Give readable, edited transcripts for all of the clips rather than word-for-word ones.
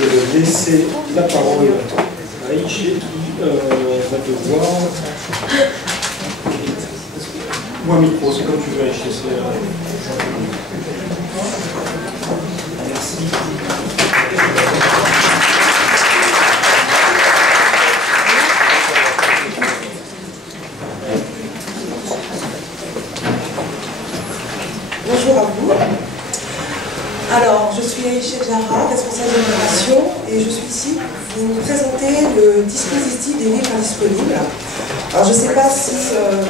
je vais laisser la parole à Aïché qui va devoir... Ou un micro, c'est comme tu veux, Aïché. Merci. Bonjour à vous. Alors, je suis Aïché Jara, responsable d'innovation, et je suis ici pour vous présenter le dispositif des livres indisponibles. Alors, je ne sais pas si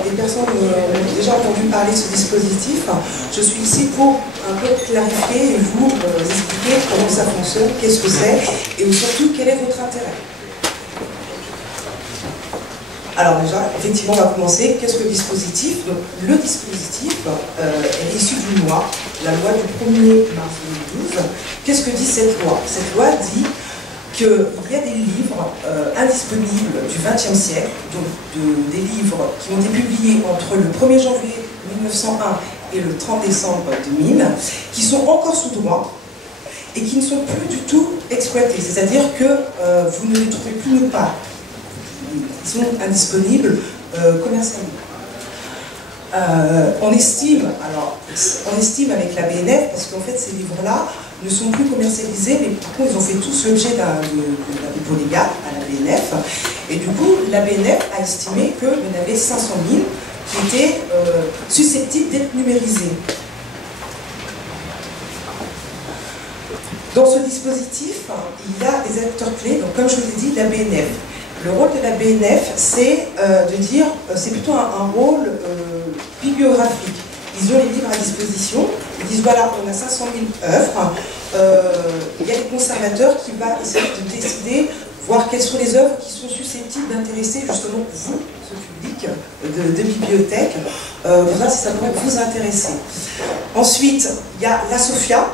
des personnes ont déjà entendu parler de ce dispositif. Je suis ici pour un peu clarifier et vous expliquer comment ça fonctionne, qu'est-ce que c'est, et surtout quel est votre intérêt. Alors déjà, effectivement, on va commencer. Qu'est-ce que le dispositif? Donc, le dispositif est issu d'une loi, la loi du 1er mars 2012. Qu'est-ce que dit cette loi? Cette loi dit qu'il y a des livres indisponibles du XXe siècle, donc des livres qui ont été publiés entre le 1er janvier 1901 et le 30 décembre 2000, qui sont encore sous droit et qui ne sont plus du tout exploités. C'est-à-dire que vous ne les trouvez plus nulle part. Ils sont indisponibles commercialement. On estime avec la BNF, parce qu'en fait ces livres-là ne sont plus commercialisés, mais par contre ils ont fait tous l'objet d'un dépôt légal à la BNF, et du coup la BNF a estimé qu'il y en avait 500 000 qui étaient susceptibles d'être numérisés. Dans ce dispositif, il y a des acteurs clés, donc comme je vous ai dit, la BNF. Le rôle de la BNF, c'est de dire, c'est plutôt un rôle bibliographique. Ils ont les livres à disposition, ils disent voilà, on a 500 000 œuvres, il y a les conservateurs qui vont essayer de décider, voir quelles sont les œuvres qui sont susceptibles d'intéresser justement vous, ce public de bibliothèque, pour voir si ça pourrait vous intéresser. Ensuite, il y a la SOFIA,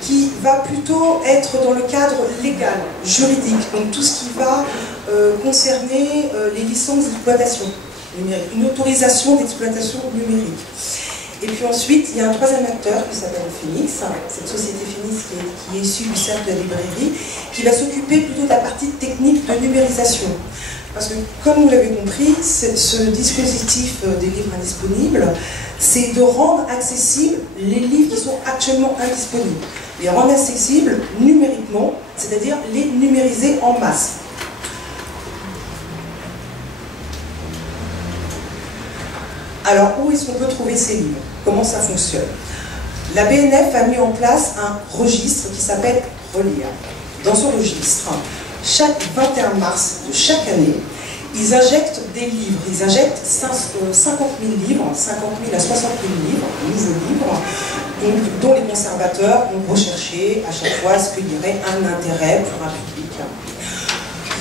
qui va plutôt être dans le cadre légal, juridique, donc tout ce qui va concerner les licences d'exploitation numérique, une autorisation d'exploitation numérique. Et puis ensuite, il y a un troisième acteur qui s'appelle Phoenix, cette société Phoenix qui est issue du cercle de la librairie, qui va s'occuper plutôt de la partie technique de numérisation. Parce que, comme vous l'avez compris, ce dispositif des livres indisponibles, c'est de rendre accessibles les livres qui sont actuellement indisponibles. Les rendre accessibles numériquement, c'est-à-dire les numériser en masse. Alors, où est-ce qu'on peut trouver ces livres? Comment ça fonctionne? La BNF a mis en place un registre qui s'appelle Relire. Dans ce registre, chaque 21 mars de chaque année, ils injectent des livres. Ils injectent 50 000 livres, 50 000 à 60 000 livres, nouveaux livres, dont les conservateurs ont recherché à chaque fois est-ce qu'il y aurait un intérêt pour un public.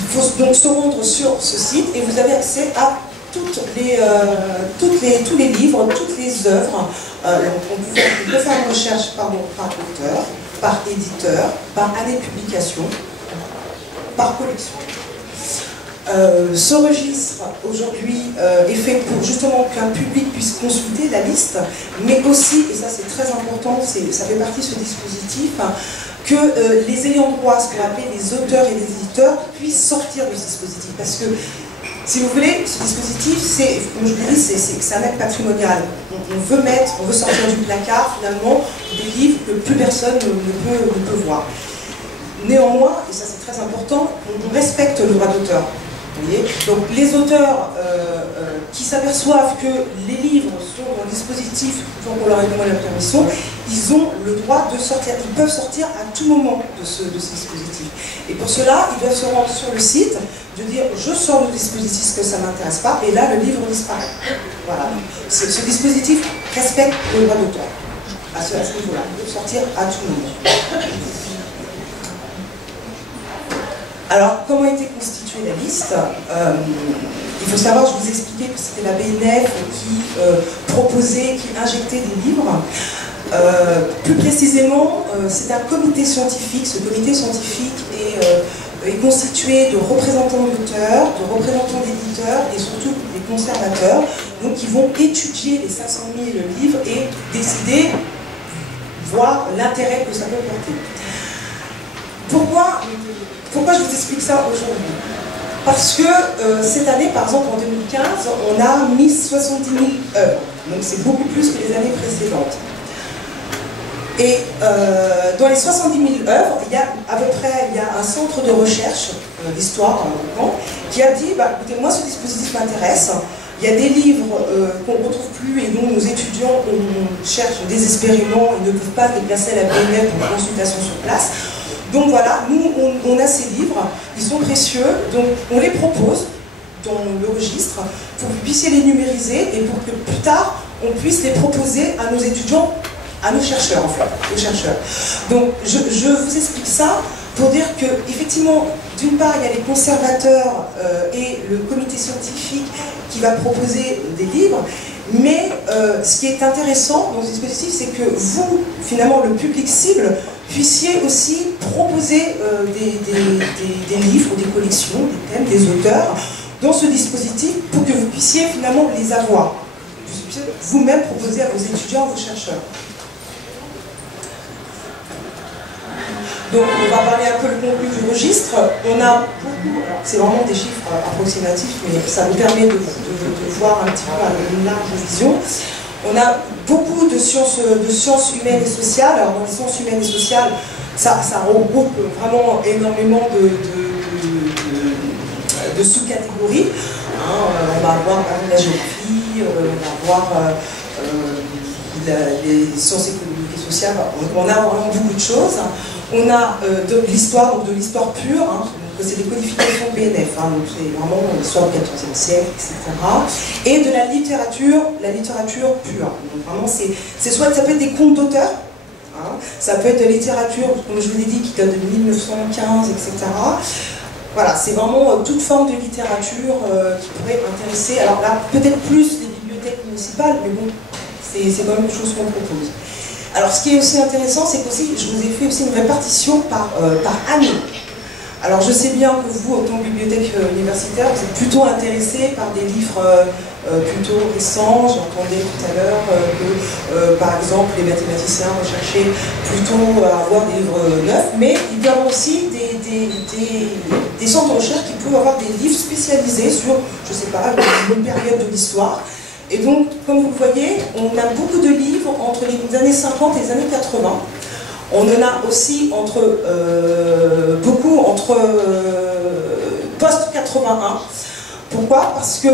Il faut donc se rendre sur ce site et vous avez accès à tous les livres, toutes les œuvres. On peut faire une recherche par auteur, par éditeur, par année de publication, par collection. Ce registre, aujourd'hui, est fait pour justement qu'un public puisse consulter la liste, mais aussi, et ça c'est très important, ça fait partie de ce dispositif, que les ayants droit, ce qu'on appelle les auteurs et les éditeurs, puissent sortir de ce dispositif. Parce que, si vous voulez, ce dispositif, comme je vous l'ai dit, c'est un acte patrimonial. On veut sortir du placard, finalement, des livres que plus personne ne peut voir. Néanmoins, et ça c'est très important, on respecte le droit d'auteur. Donc les auteurs qui s'aperçoivent que les livres sont dans le dispositif, tant qu'on leur a demandé la permission, ils ont le droit de sortir, ils peuvent sortir à tout moment de ce dispositif. Et pour cela, ils doivent se rendre sur le site, de dire je sors du dispositif parce que ça ne m'intéresse pas, et là le livre disparaît. Voilà. Ce dispositif respecte le droit d'auteur à ce niveau-là, il peut sortir à tout moment. Alors, comment a été constituée la liste? Il faut savoir, je vous expliquais que c'était la BNF qui proposait, qui injectait des livres. Plus précisément, c'est un comité scientifique. Ce comité scientifique est constitué de représentants d'auteurs, de représentants d'éditeurs et surtout des conservateurs, donc qui vont étudier les 500 000 livres et décider, voir l'intérêt que ça peut porter. pourquoi je vous explique ça aujourd'hui? Parce que cette année, par exemple en 2015, on a mis 70 000 œuvres. Donc c'est beaucoup plus que les années précédentes. Et dans les 70 000 œuvres, il y a à peu près un centre de recherche d'histoire qui a dit, bah, écoutez, moi ce dispositif m'intéresse. Il y a des livres qu'on ne retrouve plus et dont nos étudiants cherchent désespérément et ne peuvent pas déplacer à la BNF pour une consultation sur place. Donc voilà, nous on a ces livres, ils sont précieux, donc on les propose dans le registre pour que vous puissiez les numériser et pour que plus tard on puisse les proposer à nos étudiants, à nos chercheurs en fait, aux chercheurs. Donc je vous explique ça pour dire que effectivement, d'une part il y a les conservateurs et le comité scientifique qui va proposer des livres, mais ce qui est intéressant dans ce dispositif, c'est que vous, finalement le public cible, puissiez aussi proposer des livres, des collections, des thèmes, des auteurs dans ce dispositif pour que vous puissiez finalement les avoir. Vous puissiez vous-même proposer à vos étudiants, à vos chercheurs. Donc on va parler un peu le contenu du registre. On a beaucoup, c'est vraiment des chiffres approximatifs, mais ça vous permet de voir un petit peu une large vision. On a beaucoup de sciences humaines et sociales. Alors dans les sciences humaines et sociales, ça regroupe vraiment énormément de sous-catégories. On va avoir par exemple la géographie, on va avoir les sciences économiques et sociales. On a vraiment beaucoup de choses. On a de l'histoire, donc de l'histoire pure, c'est des codifications BNF, donc c'est vraiment l'histoire du XIVe siècle, etc. Et de la littérature pure. Donc vraiment, c'est soit ça peut être des contes d'auteurs, ça peut être de la littérature, comme je vous l'ai dit, qui date de 1915, etc. Voilà, c'est vraiment toute forme de littérature qui pourrait intéresser. Alors là, peut-être plus les bibliothèques municipales, mais bon, c'est quand même une chose qu'on propose. Alors ce qui est aussi intéressant, c'est qu'aussi, je vous ai fait aussi une répartition par année. Alors je sais bien que vous, en tant que bibliothèque universitaire, vous êtes plutôt intéressé par des livres plutôt récents. J'entendais tout à l'heure que, par exemple, les mathématiciens recherchaient plutôt à avoir des livres neufs, mais il y a aussi des centres de recherche qui peuvent avoir des livres spécialisés sur, je ne sais pas, une période de l'histoire. Et donc, comme vous le voyez, on a beaucoup de livres entre les années 50 et les années 80. On en a aussi beaucoup entre post-81. Pourquoi? Parce que,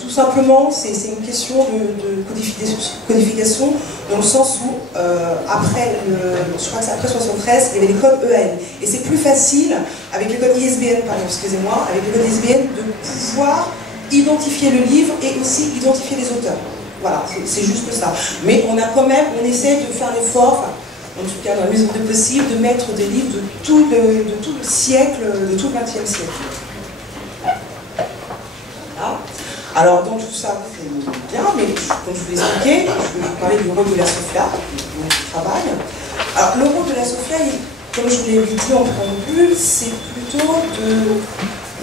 tout simplement, c'est une question de codification, dans le sens où, je crois que c'est après 73, il y avait les codes EAN. Et c'est plus facile, avec les codes ISBN, pardon, excusez-moi, avec les codes ISBN, de pouvoir identifier le livre et aussi identifier les auteurs. Voilà, c'est juste ça. Mais on a quand même, on essaie de faire l'effort, en tout cas dans la mesure de possible, de mettre des livres de tout le siècle, de tout le XXe siècle. Voilà. Alors, donc tout ça, c'est bien, mais comme je vous l'ai expliqué, je vais vous parler du rôle de la SOFIA, du travail. Alors, le rôle de la SOFIA, comme je vous l'ai dit en préambule, c'est plutôt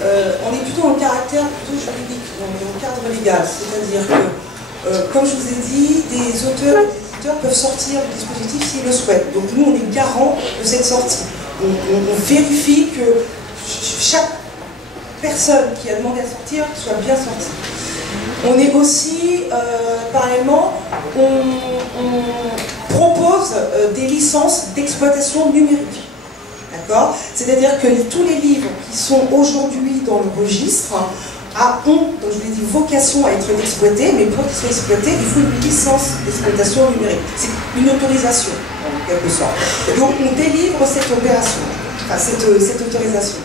on est plutôt dans le caractère plutôt juridique, dans le cadre légal. C'est-à-dire que, comme je vous ai dit, des auteurs et des éditeurs peuvent sortir du dispositif s'ils le souhaitent. Donc nous, on est garant de cette sortie. On vérifie que chaque personne qui a demandé à sortir soit bien sortie. On est aussi, parallèlement, on propose des licences d'exploitation numérique. D'accord ? C'est-à-dire que tous les livres qui sont aujourd'hui dans le registre ont, comme je vous l'ai dit, vocation à être exploités, mais pour qu'ils soient exploités, il faut une licence d'exploitation numérique. C'est une autorisation, en quelque sorte. Et donc on délivre cette opération, enfin cette autorisation.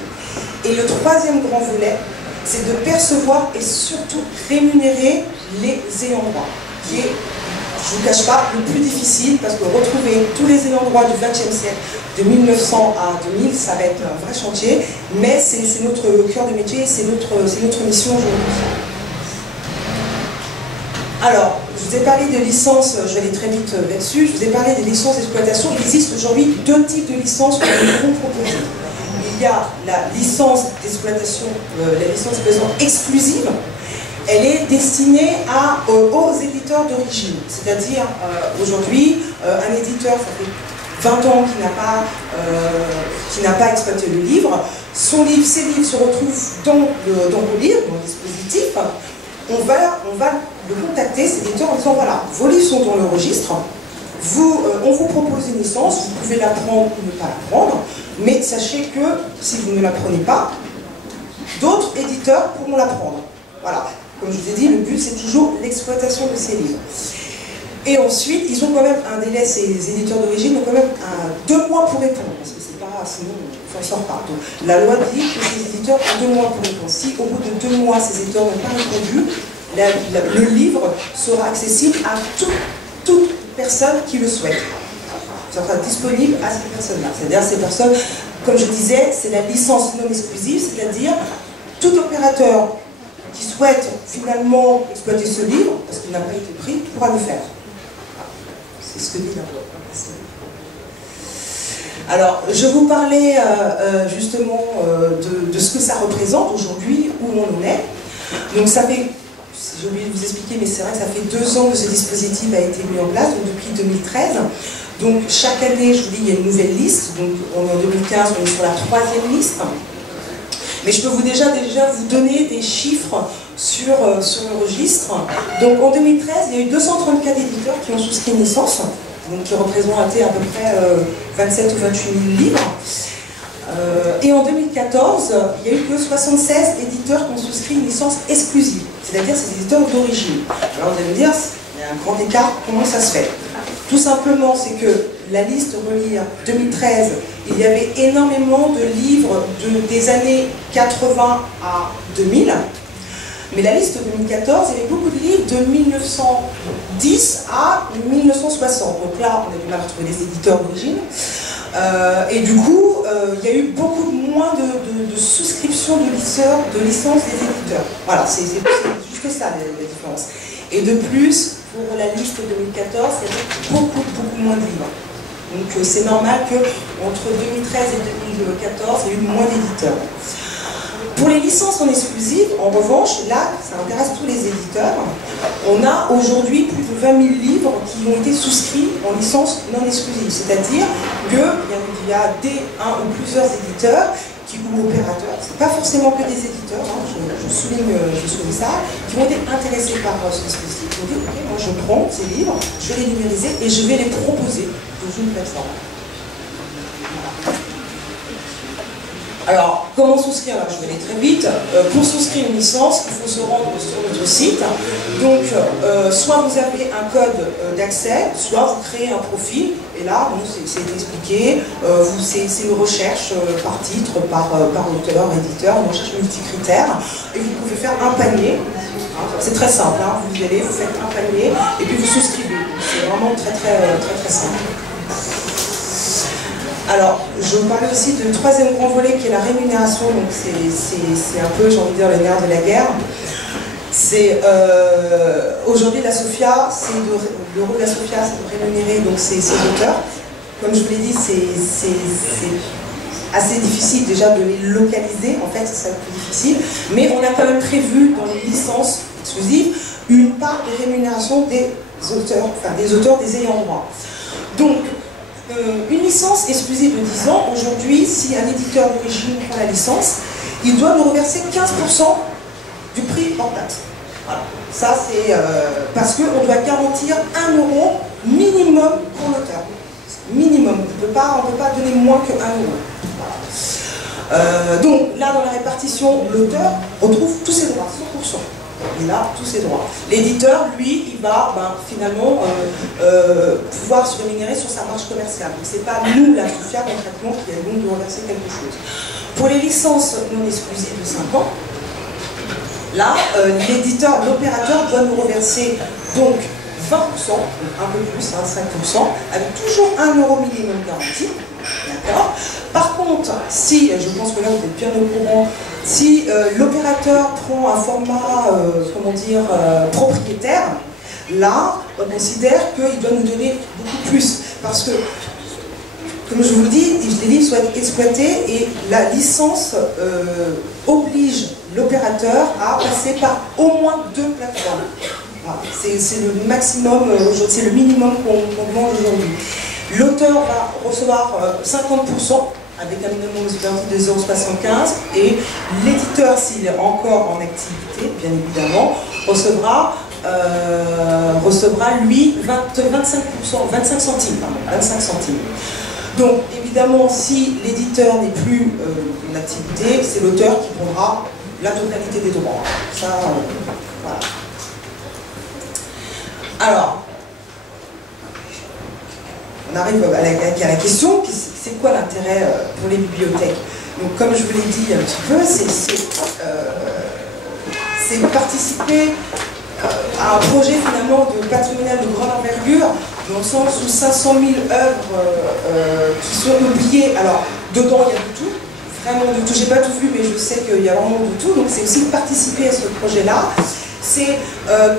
Et le troisième grand volet, c'est de percevoir et surtout rémunérer les ayants droit, qui est, je ne vous cache pas, le plus difficile, parce que retrouver tous les ayants droit du XXe siècle, de 1900 à 2000, ça va être un vrai chantier, mais c'est notre cœur de métier, c'est notre mission aujourd'hui. Alors, je vous ai parlé de licences, je vais aller très vite là-dessus, je vous ai parlé des licences d'exploitation. Il existe aujourd'hui deux types de licences que nous pouvons proposer. Il y a la licence d'exploitation, exclusive. Elle est destinée aux éditeurs d'origine. C'est-à-dire, aujourd'hui, un éditeur, ça fait 20 ans qui n'a pas exploité le livre, ses livres se retrouvent dans vos livres, dans le dispositif. On va le contacter, cet éditeur, en disant voilà, vos livres sont dans le registre, on vous propose une licence, vous pouvez la prendre ou ne pas la prendre, mais sachez que si vous ne la prenez pas, d'autres éditeurs pourront la prendre. Voilà. Comme je vous ai dit, le but c'est toujours l'exploitation de ces livres. Et ensuite, ils ont quand même un délai, ces éditeurs d'origine ont quand même 2 mois pour répondre, parce que c'est pas, sinon on s'en sort pas. Donc, la loi dit que ces éditeurs ont 2 mois pour répondre. Si au bout de 2 mois, ces éditeurs n'ont pas répondu, le livre sera accessible à toute personne qui le souhaite. Ça sera disponible à ces personnes-là. C'est-à-dire ces personnes, comme je disais, c'est la licence non exclusive, c'est-à-dire tout opérateur qui souhaite finalement exploiter ce livre, parce qu'il n'a pas été pris, pourra le faire. C'est ce que dit la loi. Alors, je vous parlais justement de ce que ça représente aujourd'hui, où on en est. Donc ça fait, j'ai oublié de vous expliquer, mais c'est vrai que ça fait 2 ans que ce dispositif a été mis en place, donc depuis 2013. Donc chaque année, je vous dis, il y a une nouvelle liste. Donc on est en 2015, on est sur la 3e liste. Mais je peux vous déjà vous donner des chiffres sur le registre. Donc en 2013, il y a eu 234 éditeurs qui ont souscrit une licence, donc qui représentaient à peu près 27 ou 28 000 livres. Et en 2014, il n'y a eu que 76 éditeurs qui ont souscrit une licence exclusive, c'est-à-dire ces éditeurs d'origine. Alors vous allez me dire, il y a un grand écart, comment ça se fait? Tout simplement, c'est que la liste Relire 2013, il y avait énormément de livres des années 80 à 2000. Mais la liste 2014, il y avait beaucoup de livres de 1910 à 1960. Donc là, on a du mal à trouver des éditeurs d'origine. Et du coup, il y a eu beaucoup moins de souscriptions de licences des éditeurs. Voilà, c'est juste ça la différence. Et de plus, pour la liste 2014, il y avait beaucoup moins de livres. Donc c'est normal qu'entre 2013 et 2014, il y a eu moins d'éditeurs. Pour les licences non exclusives, en revanche, là, ça intéresse tous les éditeurs, on a aujourd'hui plus de 20 000 livres qui ont été souscrits en licence non exclusive. C'est-à-dire qu'il y a un ou plusieurs éditeurs ou opérateurs, c'est pas forcément que des éditeurs, hein, je souligne ça, qui ont été intéressés par ce dispositif. Ils ont dit, ok, moi je prends ces livres, je vais les numériser et je vais les proposer dans une plateforme. Alors, comment souscrire? Je vais aller très vite. Pour souscrire une licence, il faut se rendre sur notre site. Donc, soit vous avez un code d'accès, soit vous créez un profil. Et là, bon, c'est expliqué. C'est une recherche par titre, par auteur, éditeur, une recherche multicritère. Et vous pouvez faire un panier. C'est très simple. Hein. Vous y allez, vous faites un panier et puis vous souscrivez. C'est vraiment très simple. Alors, je vous parlais aussi du 3e grand volet qui est la rémunération, donc c'est un peu, j'ai envie de dire, le nerf de la guerre. C'est aujourd'hui la SOFIA, le rôle de la SOFIA, c'est de rémunérer donc ses auteurs. Comme je vous l'ai dit, c'est assez difficile déjà de les localiser, en fait, c'est ça le plus difficile. Mais on a quand même prévu dans les licences exclusives une part de rémunération des auteurs, des ayants droit. Donc, une licence exclusive de 10 ans, aujourd'hui, si un éditeur d'origine prend la licence, il doit nous reverser 15% du prix hors taxe. Voilà. Ça, c'est parce qu'on doit garantir 1 € minimum pour l'auteur. Minimum. On ne peut pas donner moins que 1 €. Voilà. Donc, là, dans la répartition, l'auteur retrouve tous ses droits, 100%. Il a tous ses droits. L'éditeur, lui, il va finalement pouvoir se rémunérer sur sa marge commerciale. Donc c'est pas nous, la SOFIA, concrètement, qui allons de reverser quelque chose. Pour les licences non exclusives de 5 ans, là, l'éditeur, l'opérateur doit nous reverser donc 20%, un peu plus, 5%, avec toujours 1 € minimum garanti. D'accord. Par contre, si, je pense que là vous êtes bien au courant, si l'opérateur prend un format, propriétaire, là, on considère qu'il doit nous donner beaucoup plus. Parce que, comme je vous le dis, les livres soient exploités et la licence oblige l'opérateur à passer par au moins 2 plateformes. Voilà. C'est le maximum, c'est le minimum qu'on demande aujourd'hui. L'auteur va recevoir 50% avec un minimum d'expertise de 0,75 et l'éditeur, s'il est encore en activité, bien évidemment, recevra lui 25 centimes, pardon, 25 centimes. Donc évidemment, si l'éditeur n'est plus en activité, c'est l'auteur qui prendra la totalité des droits. Ça, voilà. Alors, on arrive à la question, c'est quoi l'intérêt pour les bibliothèques? Donc comme je vous l'ai dit un petit peu, c'est participer à un projet finalement de patrimonial de grande envergure, dans le sens où 500 000 œuvres qui sont oubliées. Alors, dedans, il y a de tout, vraiment de tout. J'ai pas tout vu, mais je sais qu'il y a vraiment de tout. Donc, c'est aussi participer à ce projet-là. C'est,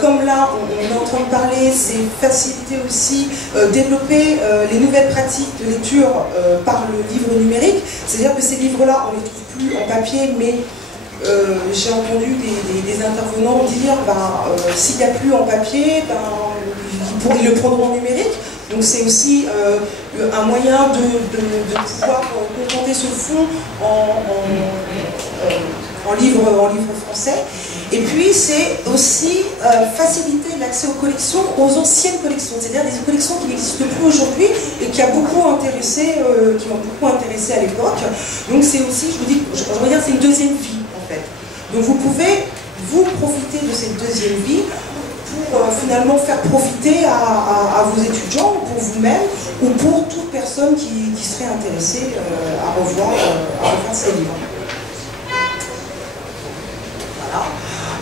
comme là, on est en train de parler, c'est faciliter aussi, développer les nouvelles pratiques de lecture par le livre numérique. C'est-à-dire que ces livres-là, on ne les trouve plus en papier, mais j'ai entendu des intervenants dire s'il n'y a plus en papier, ils le prendront en numérique. Donc c'est aussi un moyen de pouvoir contenter ce fonds en livre français. Et puis c'est aussi faciliter l'accès aux collections, aux anciennes collections, c'est-à-dire des collections qui n'existent plus aujourd'hui et qui m'ont beaucoup intéressé à l'époque. Donc c'est aussi, je vous dis, je regarde, c'est une deuxième vie en fait. Donc vous pouvez vous profiter de cette deuxième vie pour finalement faire profiter à vos étudiants, pour vous-même, ou pour toute personne qui serait intéressée à revoir ces livres. Voilà.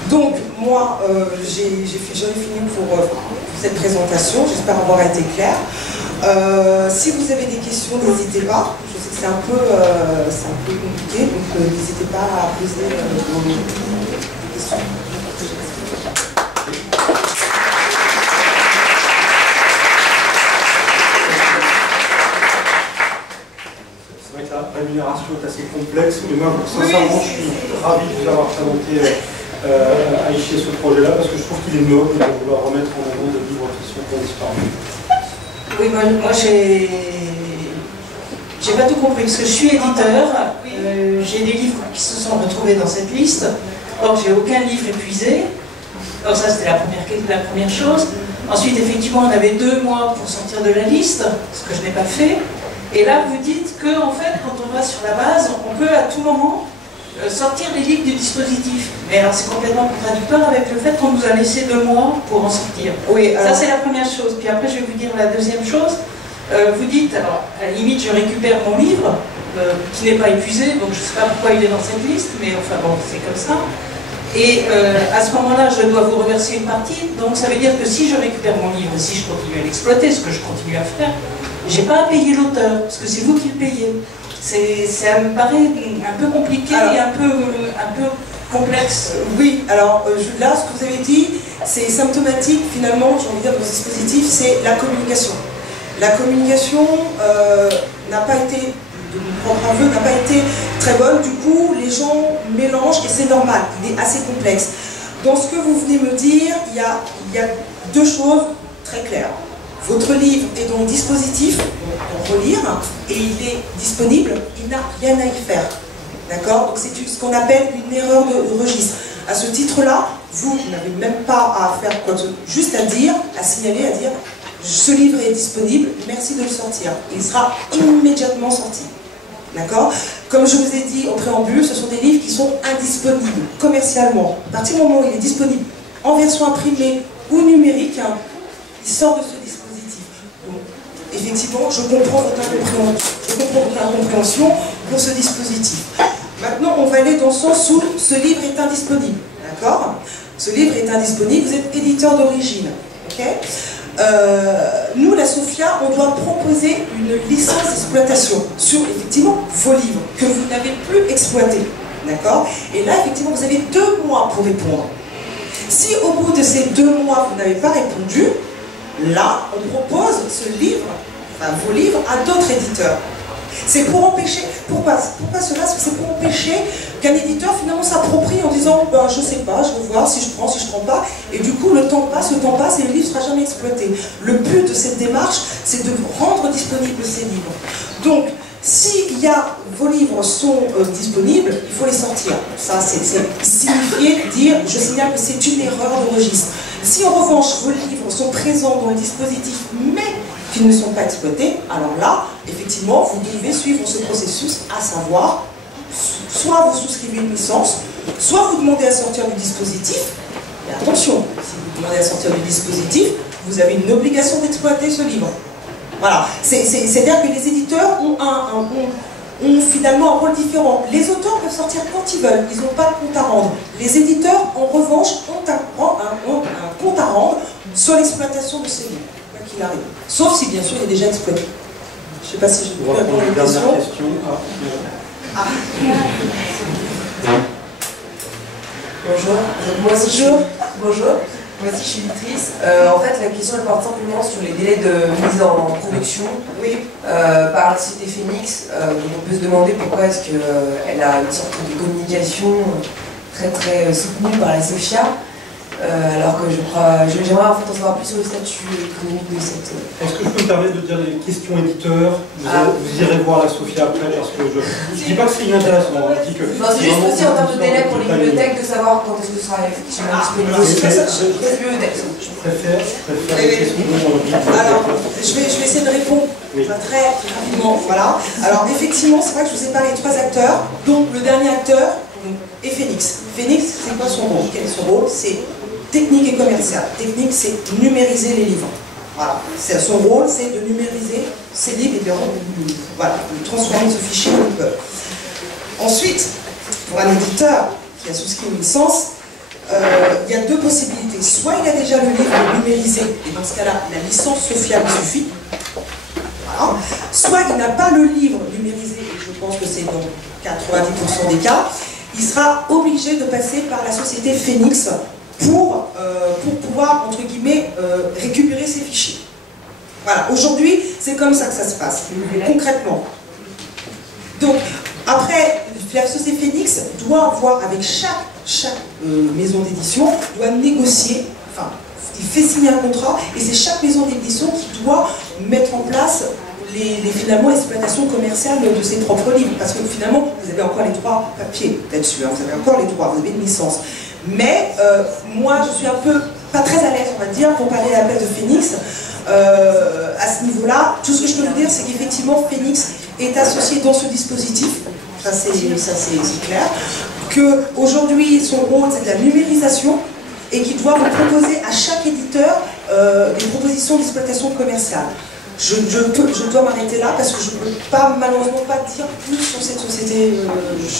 Donc, moi, j'en ai fini pour cette présentation, j'espère avoir été claire. Si vous avez des questions, n'hésitez pas. Je sais que c'est un peu compliqué, donc n'hésitez pas à poser vos questions. C'est vrai que la rémunération est assez complexe, mais moi, sincèrement, je suis ravi de vous avoir présenté Aïchi ce projet-là, parce que je trouve qu'il est noble de vouloir remettre en avant des livres qui sont disparus. Oui, moi j'ai pas tout compris, parce que je suis éditeur, j'ai des livres qui se sont retrouvés dans cette liste, or j'ai aucun livre épuisé, alors ça c'était la première chose. Ensuite, effectivement, on avait 2 mois pour sortir de la liste, ce que je n'ai pas fait, et là vous dites que en fait, quand on va sur la base, on peut à tout moment sortir les livres du dispositif. Mais alors c'est complètement contradictoire avec le fait qu'on nous a laissé 2 mois pour en sortir. Oui, alors... Ça c'est la première chose. Puis après je vais vous dire la deuxième chose. Vous dites, alors à la limite je récupère mon livre, qui n'est pas épuisé, donc je ne sais pas pourquoi il est dans cette liste, mais enfin bon, c'est comme ça. Et à ce moment-là, je dois vous reverser une partie, donc ça veut dire que si je récupère mon livre, si je continue à l'exploiter, ce que je continue à faire, j'ai pas à payer l'auteur, parce que c'est vous qui le payez. Ça me paraît un peu compliqué et un peu complexe. Oui, alors là, ce que vous avez dit, c'est symptomatique finalement, j'ai envie de dire, dans ce dispositif, c'est la communication. La communication n'a pas été, de mon propre aveu, n'a pas été très bonne. Du coup, les gens mélangent et c'est normal, il est assez complexe. Dans ce que vous venez me dire, il y a 2 choses très claires. Votre livre est dans le dispositif pour relire et il est disponible, il n'a rien à y faire. D'accord? Donc c'est ce qu'on appelle une erreur de registre. À ce titre-là, vous n'avez même pas à faire quoi que ce soit, juste à dire, à signaler, à dire ce livre est disponible, merci de le sortir. Il sera immédiatement sorti. D'accord? Comme je vous ai dit au préambule, ce sont des livres qui sont indisponibles commercialement. À partir du moment où il est disponible en version imprimée ou numérique, il sort de ce dispositif. Donc, effectivement, je comprends votre incompréhension pour ce dispositif. Maintenant, on va aller dans le sens où ce livre est indisponible. D'accord? Ce livre est indisponible, vous êtes éditeur d'origine. Ok? Nous, la SOFIA, on doit proposer une licence d'exploitation sur, effectivement, vos livres que vous n'avez plus exploités. D'accord? Et là, effectivement, vous avez 2 mois pour répondre. Si au bout de ces 2 mois, vous n'avez pas répondu, là, on propose ce livre, enfin vos livres, à d'autres éditeurs. C'est pour empêcher, pourquoi cela? C'est pour empêcher qu'un éditeur finalement s'approprie en disant ben, je sais pas, je vais voir si je prends, si je prends pas, et du coup le temps passe et le livre ne sera jamais exploité. Le but de cette démarche, c'est de rendre disponibles ces livres. Donc, Vos livres sont disponibles, il faut les sortir. Ça, c'est signifier, dire, je signale que c'est une erreur de registre. Si en revanche, vos livres sont présents dans le dispositif, mais qu'ils ne sont pas exploités, alors là, effectivement, vous devez suivre ce processus, à savoir, soit vous souscrivez une licence, soit vous demandez à sortir du dispositif. Mais attention, si vous demandez à sortir du dispositif, vous avez une obligation d'exploiter ce livre. Voilà, c'est-à-dire que les éditeurs ont finalement un rôle différent. Les auteurs peuvent sortir quand ils veulent, ils n'ont pas de compte à rendre. Les éditeurs, en revanche, ont un compte à rendre sur l'exploitation de ces livres, quoi qu'il arrive. Sauf si, bien sûr, il est déjà exploité. Je ne sais pas si je peux répondre à une question. Bonjour. Bonjour. Moi aussi, je suis éditrice. En fait, la question elle porte simplement sur les délais de mise en production par la société Phoenix. On peut se demander pourquoi est-ce qu'elle a une sorte de communication très soutenue par la SOFIA, alors que j'aimerais en fait en savoir plus sur le statut économique de cette... Est-ce que je peux me permettre de dire les questions éditeurs? Vous irez voir la SOFIA après, parce que je ne dis pas que c'est inintéressant. Je dis que c'est juste aussi en termes de délai pour les bibliothèques de savoir quand est-ce que ce sera effectivement disponible. Je préfère les questions. Alors, je vais essayer de répondre très rapidement. Voilà. Alors, effectivement, c'est vrai que je vous ai parlé de 3 acteurs. Donc, le dernier acteur est Phoenix. Phoenix, c'est quoi son rôle? Quel est son rôle? C'est technique et commercial. Technique, c'est numériser les livres. Voilà. Son rôle, c'est de numériser ces livres et de transformer ce fichier en Word. Ensuite, pour un éditeur qui a souscrit une licence, il y a 2 possibilités. Soit il a déjà le livre numérisé, et dans ce cas-là, la licence SOFIA lui suffit. Voilà. Soit il n'a pas le livre numérisé, et je pense que c'est dans 90% des cas, il sera obligé de passer par la société Phoenix pour pouvoir, entre guillemets, récupérer ses fichiers. Voilà, aujourd'hui, c'est comme ça que ça se passe, concrètement. Donc, après, la société Phoenix doit voir avec chaque maison d'édition, doit négocier, enfin, il fait signer un contrat, et c'est chaque maison d'édition qui doit mettre en place finalement l'exploitation commerciale de ses propres livres, parce que finalement vous avez encore les droits papier là-dessus, hein, vous avez encore les droits, vous avez une licence. Mais moi je suis un peu pas très à l'aise, on va dire, pour parler à la place de Phoenix. À ce niveau-là, tout ce que je peux vous dire, c'est qu'effectivement Phoenix est associé dans ce dispositif, ça c'est clair, qu'aujourd'hui son rôle c'est de la numérisation et qu'il doit vous proposer à chaque éditeur des propositions d'exploitation commerciale. Je dois m'arrêter là parce que je ne peux pas, malheureusement pas dire plus sur cette société.